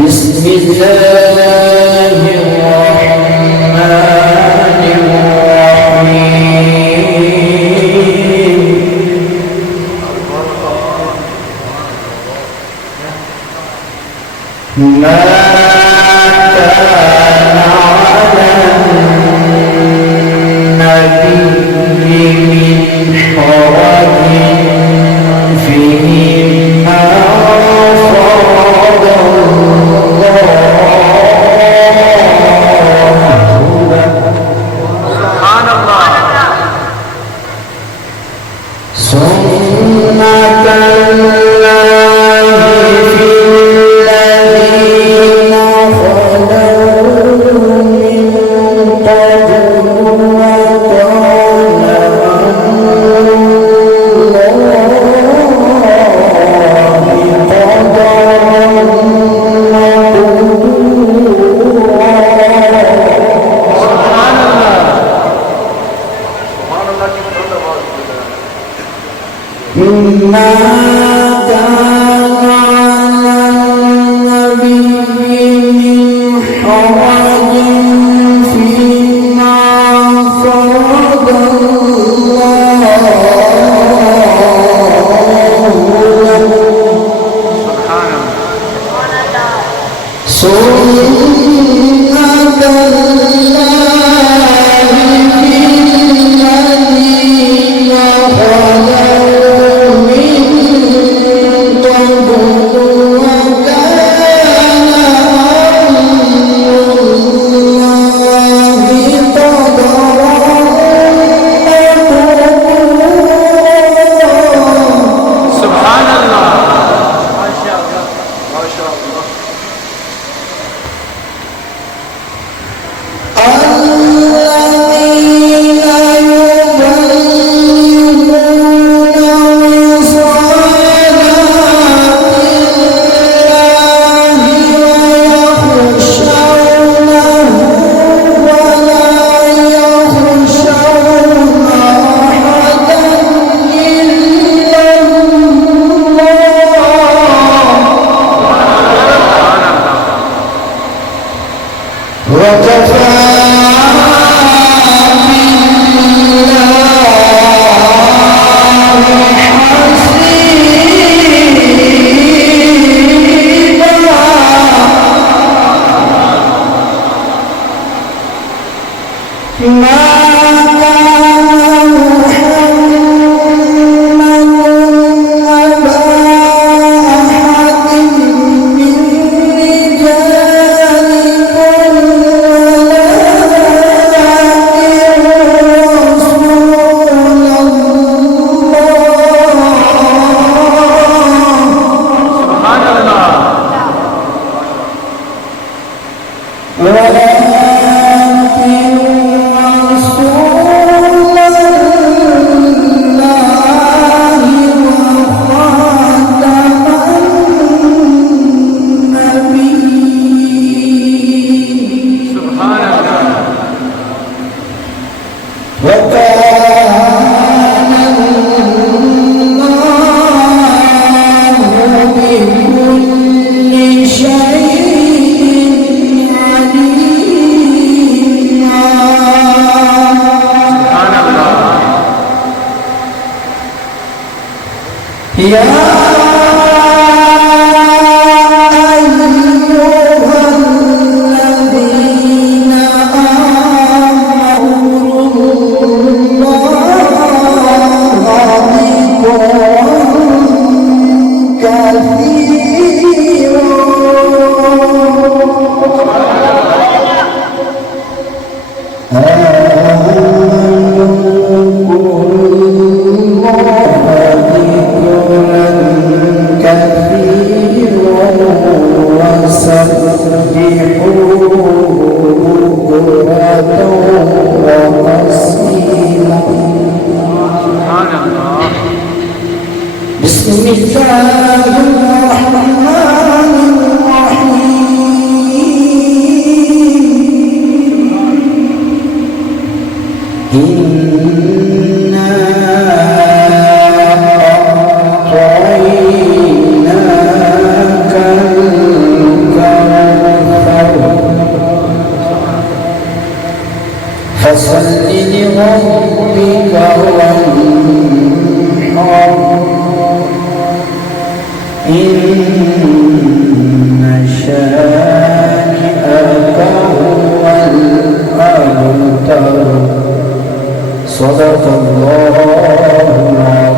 بسم الله الرحمن الرحيم ما كان على النبي من حرج فيما فرض الله سبحان الله سنة الله في الذين خلوا من قبل وكان أمر الله قدرا ما كان على النبي من حرج فيما فرض الله له سنة الله في الذين خلوا من قبل وكان أمر الله قدرا مقدورا سبحان الله ما شاء الله ما شاء الله الذين يبلغون رسالات الله ويخشونه ولا يخشون أحدا إلا الله وكفى ما كان محمد أبا أحد من رجالكم ولكن رسول الله سبحان الله يا أيها الذين آمنوا الله ذكرا كثيرا بسم الله الرحمن الرحيم إنا أعطيناك الكوثر الله العظيم.